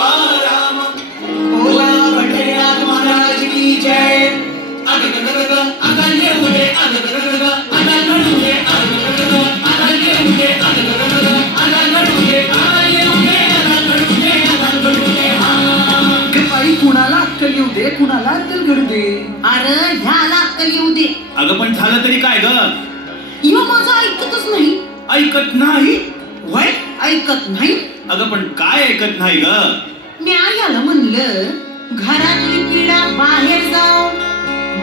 तुकाराम बोला पंढरीनाथ महाराज की जय। कुणाला अक्कल येऊ दे, कुणाला अक्कल घडू दे। अरे ह्याला अक्कल येऊ दे। अगं पण झालं तरी काय ग? ह्यो माझं ऐकतच नाही। ऐकत नाही? वय ऐकत नाही? अगं पण काय ऐकत नाही ग? मी याला म्हणलं घरातली पिढा बाहेर जाओ,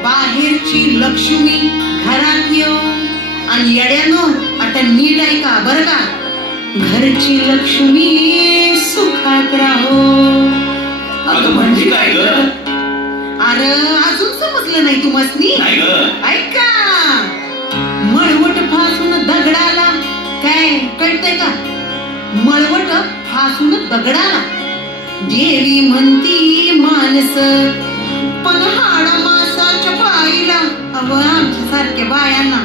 बाहेरची लक्ष्मी घरात येऊ। आणि येड्यानो आता नीट ऐका बरं का, घरची लक्ष्मी सुखात राहो। अगं म्हणजे काय ग? अरे अजून समजलं नाही तुम्हासनी? नाही ग। ऐका, मळवट फासून दगडाला, काय कळतंय का? मळवट फासून दगडाला देवी म्हणती माणस, पण हाड मासाच्या पायीला अव आमच्या सारख्या बायांना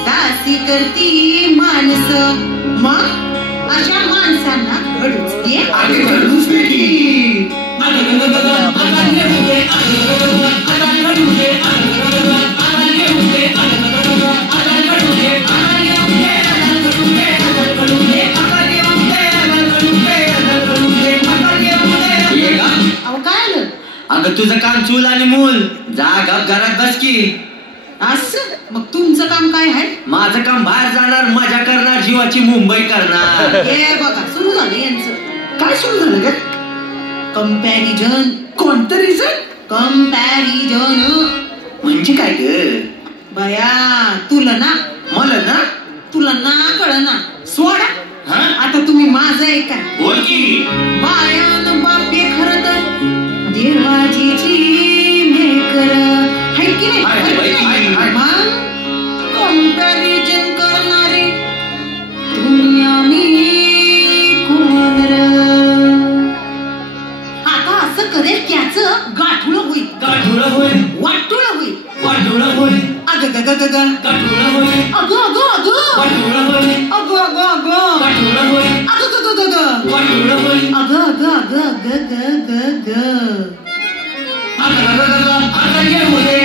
दासी करती माणस। मग अशा माणसांना घडूच दे। अरे घडूच दे की। अगं तुझं काम चूल आणि मूल, जा गप घरात बस की। असं मग तुमचं काम काय आहे? माझं काम बाहेर जाणार, मजा करणार, जीवाची मुंबई करणार। हे बघा सुरू झालं यांचं। काय सुरू झालं ग? कंपॅरिझन। कोणतं रिझन? कंपॅरिझन म्हणजे काय ग? बया तुला ना, मला ना, तुला ना कळना सोडा। हा? आता तुम्ही माझं ऐका। बोल की। बायान बापे खरं तर देवाजीची मेकर है की नाही? मग कंपॅरिझन करणारे तुम्ही आम्ही कोण र? आता असं करेल त्याचं गाठुळ होईल, गाठुळ होईल, वाटुळ होईल, वाटुळ होईल, अग ग ग ग गाठुळ होईल, अग अग अग वाटुळ होईल, अग अग अग गाठुळ होईल, अग ग ग ग वाटुळ होईल, अग अग अग ग ग ग ग अग ग ग ग, अग ये होईल,